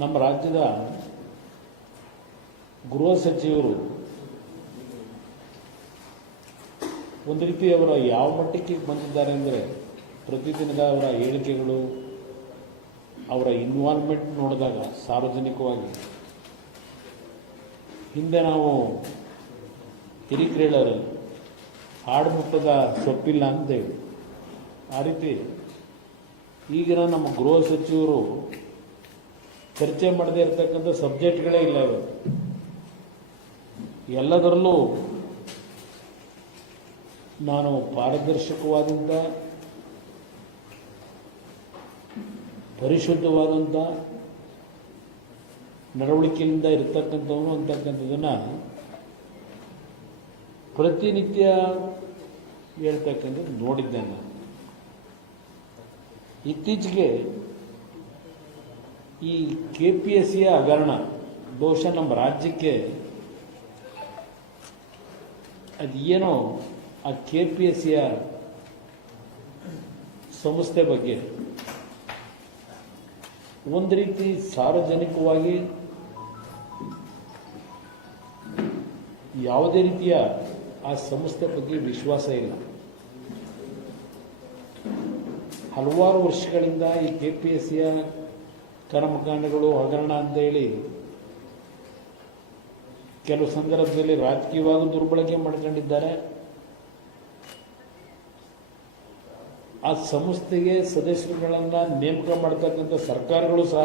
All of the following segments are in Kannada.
ನಮ್ಮ ರಾಜ್ಯದ ಗೃಹ ಸಚಿವರು ಒಂದು ರೀತಿ ಅವರ ಯಾವ ಮಟ್ಟಕ್ಕೆ ಬಂದಿದ್ದಾರೆ ಅಂದರೆ ಪ್ರತಿದಿನದ ಅವರ ಹೇಳಿಕೆಗಳು, ಅವರ ಇನ್ವಾಲ್ವ್ಮೆಂಟ್ ನೋಡಿದಾಗ ಸಾರ್ವಜನಿಕವಾಗಿ ಹಿಂದೆ ನಾವು ಹಿರಿಕ್ರೇಳರು ಹಾಡು ಮುಟ್ಟದ ಸೊಪ್ಪಿಲ್ಲ ಅಂತೇಳಿ ಆ ರೀತಿ ಈಗಿನ ನಮ್ಮ ಗೃಹ ಸಚಿವರು ಚರ್ಚೆ ಮಾಡದೇ ಇರತಕ್ಕಂಥ ಸಬ್ಜೆಕ್ಟ್ಗಳೇ ಇಲ್ಲ ಇವರು. ಎಲ್ಲದರಲ್ಲೂ ನಾನು ಪಾರದರ್ಶಕವಾದಂಥ ಪರಿಶುದ್ಧವಾದಂಥ ನಡವಳಿಕೆಯಿಂದ ಇರತಕ್ಕಂಥವನು ಅಂತಕ್ಕಂಥದ್ದನ್ನು ಪ್ರತಿನಿತ್ಯ ಹೇಳ್ತಕ್ಕಂಥದ್ದು ನೋಡಿದ್ದೇನೆ ನಾನು. ಇತ್ತೀಚೆಗೆ ಈ KPSCಯ ಹಗರಣ ಬಹುಶಃ ನಮ್ಮ ರಾಜ್ಯಕ್ಕೆ ಅದೇನೋ ಆ KPSCಯ ಸಂಸ್ಥೆ ಬಗ್ಗೆ ಒಂದು ರೀತಿ ಸಾರ್ವಜನಿಕವಾಗಿ ಯಾವುದೇ ರೀತಿಯ ಆ ಸಂಸ್ಥೆ ಬಗ್ಗೆ ವಿಶ್ವಾಸ ಇಲ್ಲ. ಹಲವಾರು ವರ್ಷಗಳಿಂದ ಈ KPSCಯ ಕರ್ಮಕಾಂಡಗಳು ಹಗರಣ ಅಂತ ಹೇಳಿ ಕೆಲವು ಸಂದರ್ಭದಲ್ಲಿ ರಾಜಕೀಯವಾಗಿ ದುರ್ಬಳಕೆ ಮಾಡ್ಕೊಂಡಿದ್ದಾರೆ. ಆ ಸಂಸ್ಥೆಗೆ ಸದಸ್ಯರುಗಳನ್ನು ನೇಮಕ ಮಾಡತಕ್ಕಂಥ ಸರ್ಕಾರಗಳು ಸಹ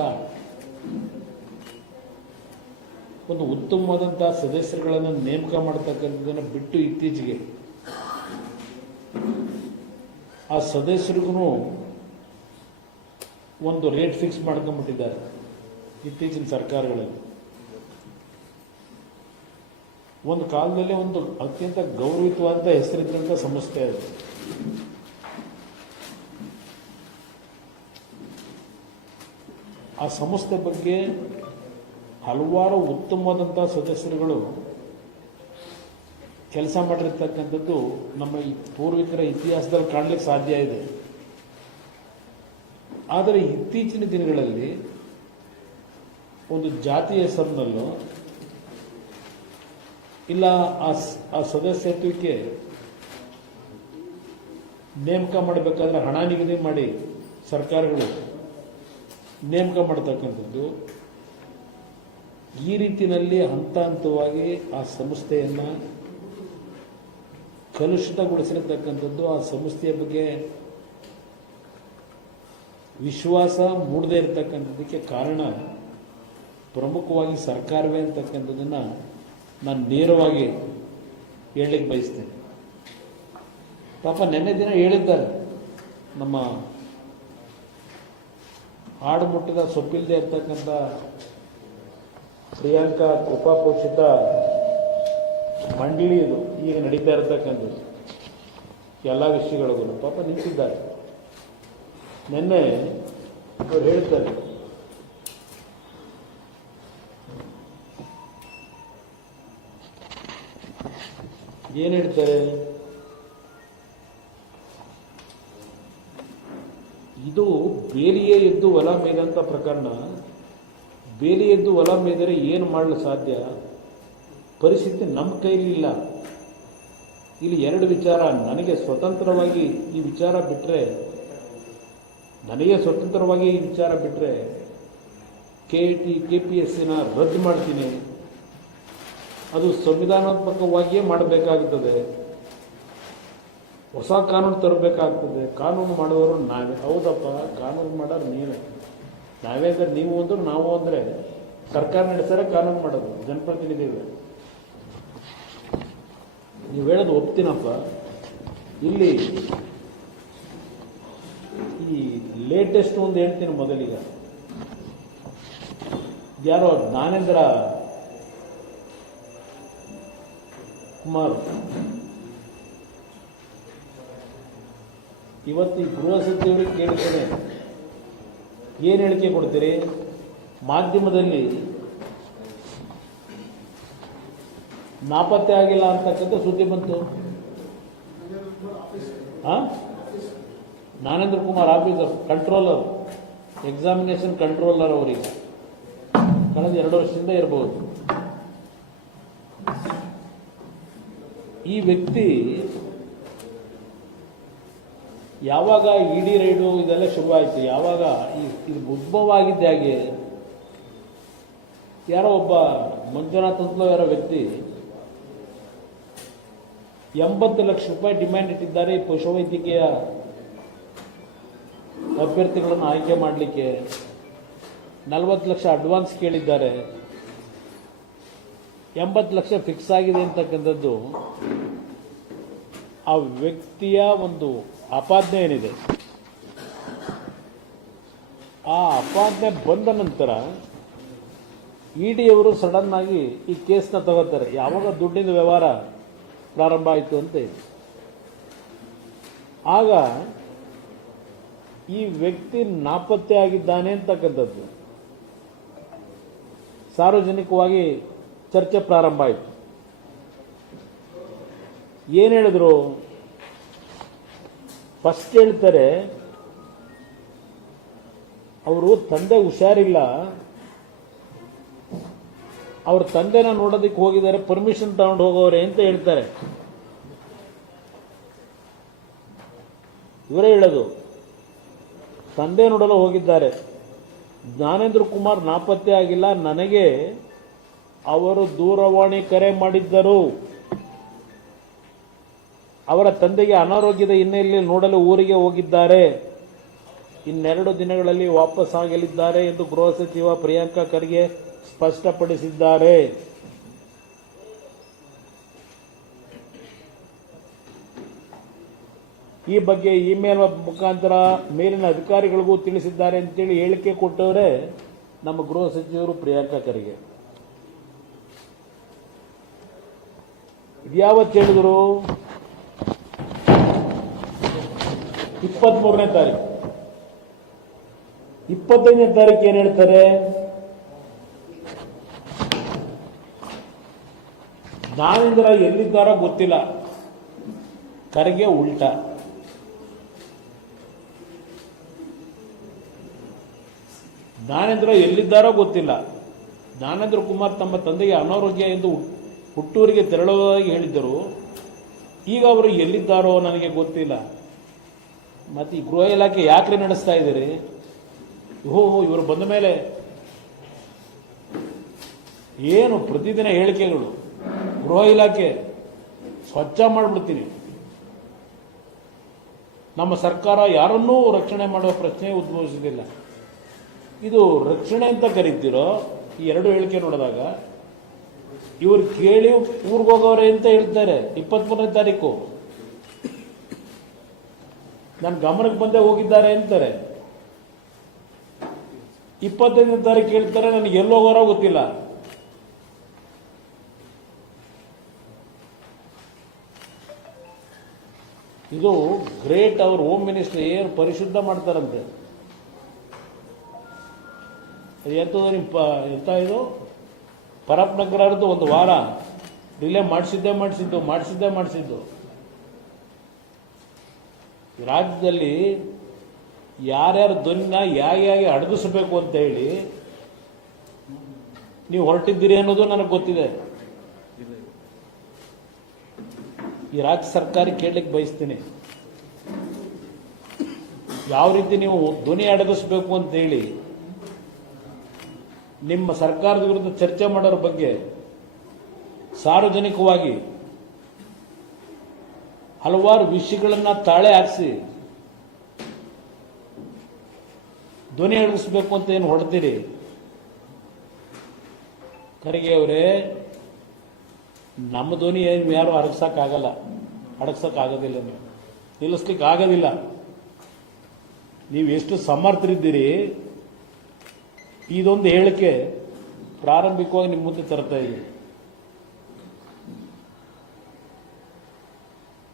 ಒಂದು ಉತ್ತಮವಾದಂಥ ಸದಸ್ಯರುಗಳನ್ನು ನೇಮಕ ಮಾಡತಕ್ಕಂಥದ್ದನ್ನು ಬಿಟ್ಟು ಇತ್ತೀಚೆಗೆ ಆ ಸದಸ್ಯರಿಗೂ ಒಂದು ರೇಟ್ ಫಿಕ್ಸ್ ಮಾಡ್ಕೊಂಡ್ಬಿಟ್ಟಿದ್ದಾರೆ ಇತ್ತೀಚಿನ ಸರ್ಕಾರಗಳಲ್ಲಿ. ಒಂದು ಕಾಲದಲ್ಲಿ ಒಂದು ಅತ್ಯಂತ ಗೌರವಿತವಾದಂಥ ಹೆಸರಿದ್ದಂಥ ಸಂಸ್ಥೆ ಅದು. ಆ ಸಂಸ್ಥೆ ಬಗ್ಗೆ ಹಲವಾರು ಉತ್ತಮವಾದಂಥ ಸದಸ್ಯರುಗಳು ಕೆಲಸ ಮಾಡಿರ್ತಕ್ಕಂಥದ್ದು ನಮ್ಮ ಈ ಪೂರ್ವಿಕರ ಇತಿಹಾಸದಲ್ಲಿ ಕಾಣಲಿಕ್ಕೆ ಸಾಧ್ಯ ಇದೆ. ಆದರೆ ಇತ್ತೀಚಿನ ದಿನಗಳಲ್ಲಿ ಒಂದು ಜಾತಿ ಹೆಸರಿನಲ್ಲೂ ಇಲ್ಲ ಆ ಸದಸ್ಯತ್ವಕ್ಕೆ ನೇಮಕ ಮಾಡಬೇಕಾದ್ರೆ ಹಣ ನಿಗದಿ ಮಾಡಿ ಸರ್ಕಾರಗಳು ನೇಮಕ ಮಾಡತಕ್ಕಂಥದ್ದು, ಈ ರೀತಿಯಲ್ಲಿ ಹಂತ ಹಂತವಾಗಿ ಆ ಸಂಸ್ಥೆಯನ್ನು ಕಲುಷಿತಗೊಳಿಸಿರತಕ್ಕಂಥದ್ದು, ಆ ಸಂಸ್ಥೆಯ ಬಗ್ಗೆ ವಿಶ್ವಾಸ ಮೂಡದೇ ಇರತಕ್ಕಂಥದ್ದಕ್ಕೆ ಕಾರಣ ಪ್ರಮುಖವಾಗಿ ಸರ್ಕಾರವೇ ಅಂತಕ್ಕಂಥದ್ದನ್ನು ನಾನು ನೇರವಾಗಿ ಹೇಳಲಿಕ್ಕೆ ಬಯಸ್ತೇನೆ. ಪಾಪ ನಿನ್ನೆ ದಿನ ಹೇಳಿದ್ದಾರೆ, ನಮ್ಮ ಹಾಡು ಮುಟ್ಟದ ಸೊಪ್ಪಿಲ್ಲದೆ ಇರ್ತಕ್ಕಂಥ ಪ್ರಿಯಾಂಕಾ ಕೃಪಾಪೋಷಿತ ಮಂಡಳಿ ಇದು ಈಗ ನಡೀತಾ ಇರತಕ್ಕಂಥದ್ದು ಎಲ್ಲ ವಿಷಯಗಳಿಗೂ ಪಾಪ ನಿಂತಿದ್ದಾರೆ. ನಿನ್ನೆ ಅವ್ರು ಹೇಳ್ತಾರೆ, ಏನು ಹೇಳ್ತಾರೆ, ಇದು ಬೇಲಿಯೇ ಎದ್ದು ಹೊಲ ಮೇದಂಥ ಪ್ರಕರಣ. ಬೇಲಿ ಎದ್ದು ಹೊಲ ಮೇದರೆ ಏನು ಮಾಡಲು ಸಾಧ್ಯ? ಪರಿಸ್ಥಿತಿ ನಮ್ಮ ಕೈಲಿ ಇಲ್ಲ. ಇಲ್ಲಿ ಎರಡು ವಿಚಾರ. ನನಗೆ ಸ್ವತಂತ್ರವಾಗಿ ಈ ವಿಚಾರ ಬಿಟ್ಟರೆ KPSCನ ರದ್ದು ಮಾಡ್ತೀನಿ. ಅದು ಸಂವಿಧಾನಾತ್ಮಕವಾಗಿಯೇ ಮಾಡಬೇಕಾಗುತ್ತದೆ. ಹೊಸ ಕಾನೂನು ತರಬೇಕಾಗ್ತದೆ. ಕಾನೂನು ಮಾಡೋರು ನಾವೇ. ಹೌದಪ್ಪ, ಕಾನೂನು ಮಾಡೋರು ನೀವೇ. ನಾವೇ ಅಂದರೆ ನೀವು ಅಂದ್ರೆ ನಾವು ಅಂದರೆ ಸರ್ಕಾರ ನಡೆಸರೆ ಕಾನೂನು ಮಾಡೋದು ಜನಪ್ರತಿನಿಧಿಗಳು. ನೀವು ಹೇಳೋದು ಒಪ್ತೀನಪ್ಪ. ಇಲ್ಲಿ ಈ ಲೇಟೆಸ್ಟ್ ಒಂದು ಹೇಳ್ತೀನಿ ಮೊದಲಿಗ. ಯಾರೋ ಜ್ಞಾನೇಂದ್ರ ಕುಮಾರ್ ಇವತ್ತು ಈ ಗೃಹ ಸಚಿವರಿಗೆ ಕೇಳಿದ್ದೇನೆ, ಏನು ಹೇಳಿಕೆ ಕೊಡ್ತೀರಿ? ಮಾಧ್ಯಮದಲ್ಲಿ ನಾಪತ್ತೆ ಆಗಿಲ್ಲ ಅಂತಕ್ಕಂಥ ಸುದ್ದಿ ಬಂತು. Jnanendra Kumar officer, controller, examination controller ಅವರಿಗೆ ಕಳೆದ 2 ವರ್ಷದಿಂದ ಇರಬಹುದು. ಈ ವ್ಯಕ್ತಿ ಯಾವಾಗ ಇಡಿ ರೈಡು ಇದೆಲ್ಲ ಶುರುವಾಯಿತು, ಯಾವಾಗ ಇದು ಉದ್ಭವ ಆಗಿದ್ದ ಹಾಗೆ ಯಾರೋ ಒಬ್ಬ ಮಂಜುನಾಥ್ ಅಂತಲೋ ಯಾರೋ ವ್ಯಕ್ತಿ 80 ಲಕ್ಷ ರೂಪಾಯಿ ಡಿಮ್ಯಾಂಡ್ ಇಟ್ಟಿದ್ದಾರೆ ಈ ಪಶುವೈದ್ಯಕೀಯ ಅಭ್ಯರ್ಥಿಗಳನ್ನು ಆಯ್ಕೆ ಮಾಡಲಿಕ್ಕೆ. 40 ಲಕ್ಷ ಅಡ್ವಾನ್ಸ್ ಕೇಳಿದ್ದಾರೆ, 80 ಲಕ್ಷ ಫಿಕ್ಸ್ ಆಗಿದೆ ಅಂತಕ್ಕಂಥದ್ದು ಆ ವ್ಯಕ್ತಿಯ ಒಂದು ಆಪಾದನೆ ಏನಿದೆ. ಆ ಆಪಾದನೆ ಬಂದ ನಂತರ ಇಡಿಯವರು ಸಡನ್ ಆಗಿ ಈ ಕೇಸ್ನ ತಗೋತಾರೆ. ಯಾವಾಗ ದುಡ್ಡಿನ ವ್ಯವಹಾರ ಪ್ರಾರಂಭ ಆಯಿತು ಅಂತ ಇದೆ. ಆಗ ಈ ವ್ಯಕ್ತಿ ನಾಪತ್ತೆ ಆಗಿದ್ದಾನೆ ಅಂತಕ್ಕಂಥದ್ದು ಸಾರ್ವಜನಿಕವಾಗಿ ಚರ್ಚೆ ಪ್ರಾರಂಭ ಆಯಿತು. ಏನು ಹೇಳಿದ್ರು? ಫಸ್ಟ್ ಹೇಳ್ತಾರೆ ಅವರು ತಂದೆ ಹುಷಾರಿಲ್ಲ, ಅವ್ರ ತಂದೆನ ನೋಡೋದಕ್ಕೆ ಹೋಗಿದ್ದಾರೆ, ಪರ್ಮಿಷನ್ ತಗೊಂಡು ಹೋಗೋರೆ ಅಂತ ಹೇಳ್ತಾರೆ. ಇವರೇ ಹೇಳೋದು, ತಂದೆ ನೋಡಲು ಹೋಗಿದ್ದಾರೆ. ಜ್ಞಾನೇಂದ್ರ ಕುಮಾರ್ ನಾಪತ್ತೆ ಆಗಿಲ್ಲ, ನನಗೆ ಅವರು ದೂರವಾಣಿ ಕರೆ ಮಾಡಿದ್ದರು. ಅವರ ತಂದೆಗೆ ಅನಾರೋಗ್ಯದ ಹಿನ್ನೆಲೆಯಲ್ಲಿ ನೋಡಲು ಊರಿಗೆ ಹೋಗಿದ್ದಾರೆ. 2 ದಿನಗಳಲ್ಲಿ ವಾಪಸ್ ಆಗಲಿದ್ದಾರೆ ಎಂದು ಗೃಹ ಸಚಿವ ಪ್ರಿಯಾಂಕ ಖರ್ಗೆ ಸ್ಪಷ್ಟಪಡಿಸಿದ್ದಾರೆ. ಈ ಬಗ್ಗೆ ಇಮೇಲ್ ಮುಖಾಂತರ ಮೇಲಿನ ಅಧಿಕಾರಿಗಳಿಗೂ ತಿಳಿಸಿದ್ದಾರೆ ಅಂತೇಳಿ ಹೇಳಿಕೆ ಕೊಟ್ಟವರೇ ನಮ್ಮ ಗೃಹ ಸಚಿವರು ಪ್ರಿಯಾಂಕ ಖರ್ಗೆ. ಇದ್ಯಾವತ್ತು ಹೇಳಿದ್ರು? 23ನೇ ತಾರೀಕು. 25ನೇ ತಾರೀಕು ಏನ್ ಹೇಳ್ತಾರೆ? ಜ್ಞಾನೇಂದ್ರ ಎಲ್ಲಿದ್ದಾರೋ ಗೊತ್ತಿಲ್ಲ, ಖರ್ಗೆ ಉಲ್ಟಾ. ಜ್ಞಾನೇಂದ್ರ ಎಲ್ಲಿದ್ದಾರೋ ಗೊತ್ತಿಲ್ಲ. ಜ್ಞಾನೇಂದ್ರ ಕುಮಾರ್ ತಮ್ಮ ತಂದೆಗೆ ಅನಾರೋಗ್ಯ ಎಂದು ಹುಟ್ಟೂರಿಗೆ ತೆರಳುವುದಾಗಿ ಹೇಳಿದ್ದರು. ಈಗ ಅವರು ಎಲ್ಲಿದ್ದಾರೋ ನನಗೆ ಗೊತ್ತಿಲ್ಲ. ಮತ್ತೆ ಈ ಗೃಹ ಇಲಾಖೆ ಯಾಕ್ರೆ ನಡೆಸ್ತಾ ಇದ್ದೀರಿ? ಇವರು ಬಂದ ಮೇಲೆ ಏನು ಪ್ರತಿದಿನ ಹೇಳಿಕೆಗಳು? ಗೃಹ ಇಲಾಖೆ ಸ್ವಚ್ಛ ಮಾಡಿಬಿಡ್ತೀನಿ, ನಮ್ಮ ಸರ್ಕಾರ ಯಾರನ್ನೂ ರಕ್ಷಣೆ ಮಾಡುವ ಪ್ರಶ್ನೆ ಉದ್ಭವಿಸುವುದಿಲ್ಲ. ಇದು ರಕ್ಷಣೆ ಅಂತ ಕರೀತಿರೋ ಈ 2 ಹೇಳಿಕೆ ನೋಡಿದಾಗ ಇವರು ಕೇಳಿ ಊರಿಗೆ ಹೋಗೋರೆ ಅಂತ ಹೇಳ್ತಾರೆ. 23ನೇ ತಾರೀಕು ನನ್ನ ಗಮನಕ್ಕೆ ಬಂದೇ ಹೋಗಿದ್ದಾರೆ ಅಂತಾರೆ. 25ನೇ ತಾರೀಕು ಹೇಳ್ತಾರೆ ನನಗೆ ಎಲ್ಲಿ ಹೋಗೋರೋ ಗೊತ್ತಿಲ್ಲ. ಇದು ಗ್ರೇಟ್. ಅವ್ರ ಹೋಮ್ ಮಿನಿಸ್ಟರ್ ಏನು ಪರಿಶುದ್ಧ ಮಾಡ್ತಾರಂತೆ. ಎಂತದ ಎಂತ ಇದು ಪರಪ್ ನಗರದ್ದು 1 ವಾರ ಡಿಲೇ ಮಾಡಿಸಿದ್ದು. ರಾಜ್ಯದಲ್ಲಿ ಯಾರ್ಯಾರ ಧ್ವನಿನ ಹೇಗೆ ಅಡಗಿಸಬೇಕು ಅಂತ ಹೇಳಿ ನೀವು ಹೊರಟಿದ್ದೀರಿ ಅನ್ನೋದು ನನಗೆ ಗೊತ್ತಿದೆ. ಈ ರಾಜ್ಯ ಸರ್ಕಾರ ಕೇಳಲಿಕ್ಕೆ ಬಯಸ್ತೀನಿ, ಯಾವ ರೀತಿ ನೀವು ಧ್ವನಿ ಅಡಗಿಸಬೇಕು ಅಂತ ಹೇಳಿ ನಿಮ್ಮ ಸರ್ಕಾರದ ವಿರುದ್ಧ ಚರ್ಚೆ ಮಾಡೋರ ಬಗ್ಗೆ ಸಾರ್ವಜನಿಕವಾಗಿ ಹಲವಾರು ವಿಷಯಗಳನ್ನ ತಾಳೆ ಹಾಕಿಸಿ ಧ್ವನಿ ಅಡಗಿಸಬೇಕು ಅಂತ ಏನು ಹೊಡ್ತೀರಿ? ಖರ್ಗೆ ಅವರೇ, ನಮ್ಮ ಧ್ವನಿ ಏನು ಯಾರು ಅಡಗಿಸಕ್ಕಾಗೋದಿಲ್ಲ, ನೀವು ನಿಲ್ಲಿಸ್ಲಿಕ್ಕೆ ಆಗೋದಿಲ್ಲ. ನೀವು ಎಷ್ಟು ಸಮರ್ಥರಿದ್ದೀರಿ, ಇದೊಂದು ಹೇಳಿಕೆ ಪ್ರಾರಂಭಿಕವಾಗಿ ನಿಮ್ಮ ಮುಂದೆ ತರ್ತಾ ಇದ್ದೀರಿ.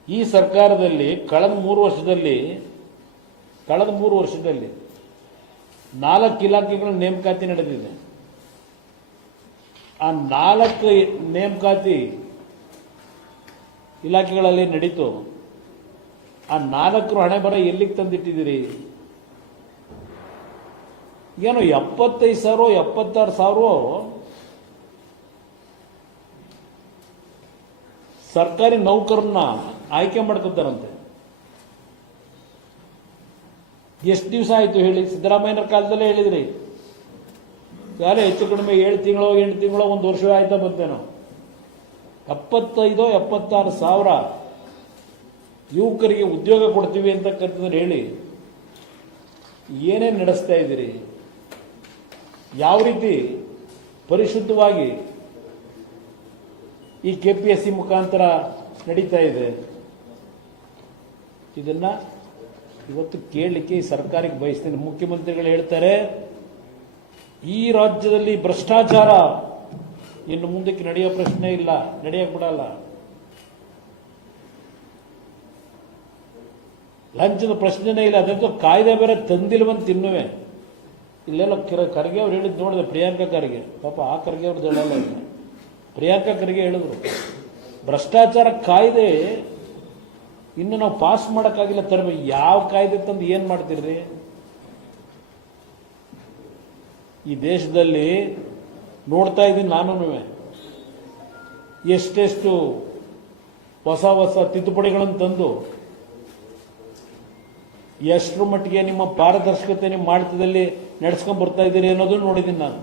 ಈ ಸರ್ಕಾರದಲ್ಲಿ ಕಳೆದ 3 ವರ್ಷದಲ್ಲಿ 4 ಇಲಾಖೆಗಳ ನೇಮಕಾತಿ ನಡೆದಿದೆ. ಆ 4 ನೇಮಕಾತಿ ಇಲಾಖೆಗಳಲ್ಲಿ ನಡೀತು. ಆ 4 ಹಣೆ ಬರ ಎಲ್ಲಿಗೆ ತಂದಿಟ್ಟಿದ್ದೀರಿ? ಏನು 75,000 76,000 ಸರ್ಕಾರಿ ನೌಕರನ್ನ ಆಯ್ಕೆ ಮಾಡ್ಕೊತಾರಂತೆ. ಎಷ್ಟು ದಿವಸ ಆಯ್ತು ಹೇಳಿ? ಸಿದ್ದರಾಮಯ್ಯನ ಕಾಲದಲ್ಲೇ ಹೇಳಿದ್ರಿ, ಯಾರೇ ಹೆಚ್ಚು ಕಡಿಮೆ 7 ತಿಂಗಳು 8 ತಿಂಗಳು 1 ವರ್ಷ ಆಯ್ತಾ ಬಂತೇನೋ. 75 76,000 ಯುವಕರಿಗೆ ಉದ್ಯೋಗ ಕೊಡ್ತೀವಿ ಅಂತಕ್ಕಂಥದ್ದು ಹೇಳಿ ಏನೇನು ನಡೆಸ್ತಾ ಇದ್ದೀರಿ? ಯಾವ ರೀತಿ ಪರಿಶುದ್ಧವಾಗಿ ಈ KPSC ಮುಖಾಂತರ ನಡೀತಾ ಇದೆ? ಇದನ್ನ ಇವತ್ತು ಕೇಳಲಿಕ್ಕೆ ಈ ಸರ್ಕಾರಕ್ಕೆ ಬಯಸ್ತೀನಿ. ಮುಖ್ಯಮಂತ್ರಿಗಳು ಹೇಳ್ತಾರೆ ಈ ರಾಜ್ಯದಲ್ಲಿ ಭ್ರಷ್ಟಾಚಾರ ಇನ್ನು ಮುಂದಕ್ಕೆ ನಡೆಯೋ ಪ್ರಶ್ನೆ ಇಲ್ಲ, ನಡೆಯಕ್ಕೆ ಬಿಡಲ್ಲ. ಲಂಚದ ಪ್ರಶ್ನೆನೇ ಇಲ್ಲ. ಅದಂತೂ ಕಾಯ್ದೆ ಬೇರೆ ತಂದಿಲ್ವಂತ ತಿನ್ನುವೆ. ಇಲ್ಲೆಲ್ಲ ಖರ್ಗೆ ಅವ್ರು ಹೇಳಿದ್ ನೋಡಿದೆ, ಪ್ರಿಯಾಂಕಾ ಖರ್ಗೆ. ಪಾಪ ಆ ಖರ್ಗೆ ಅವ್ರದ್ದು ಹೇಳಲ್ಲ, ಪ್ರಿಯಾಂಕಾ ಖರ್ಗೆ ಹೇಳಿದ್ರು ಭ್ರಷ್ಟಾಚಾರ ಕಾಯ್ದೆ ಇನ್ನು ನಾವು ಪಾಸ್ ಮಾಡೋಕ್ಕಾಗಿಲ್ಲ, ತರಬೇಕು. ಯಾವ ಕಾಯ್ದೆ ತಂದು ಏನು ಮಾಡ್ತೀರಿ? ಈ ದೇಶದಲ್ಲಿ ನೋಡ್ತಾ ಇದ್ದೀನಿ ನಾನು, ಎಷ್ಟೆಷ್ಟು ಹೊಸ ಹೊಸ ತಿದ್ದುಪಡಿಗಳನ್ನು ತಂದು ಎಷ್ಟರ ಮಟ್ಟಿಗೆ ನಿಮ್ಮ ಪಾರದರ್ಶಕತೆ ನಿಮ್ಮ ಆಡಳಿತದಲ್ಲಿ ನಡೆಸ್ಕೊಂಡು ಬರ್ತಾ ಇದ್ದೀರಿ ಅನ್ನೋದು ನೋಡಿದ್ದೀನಿ ನಾನು.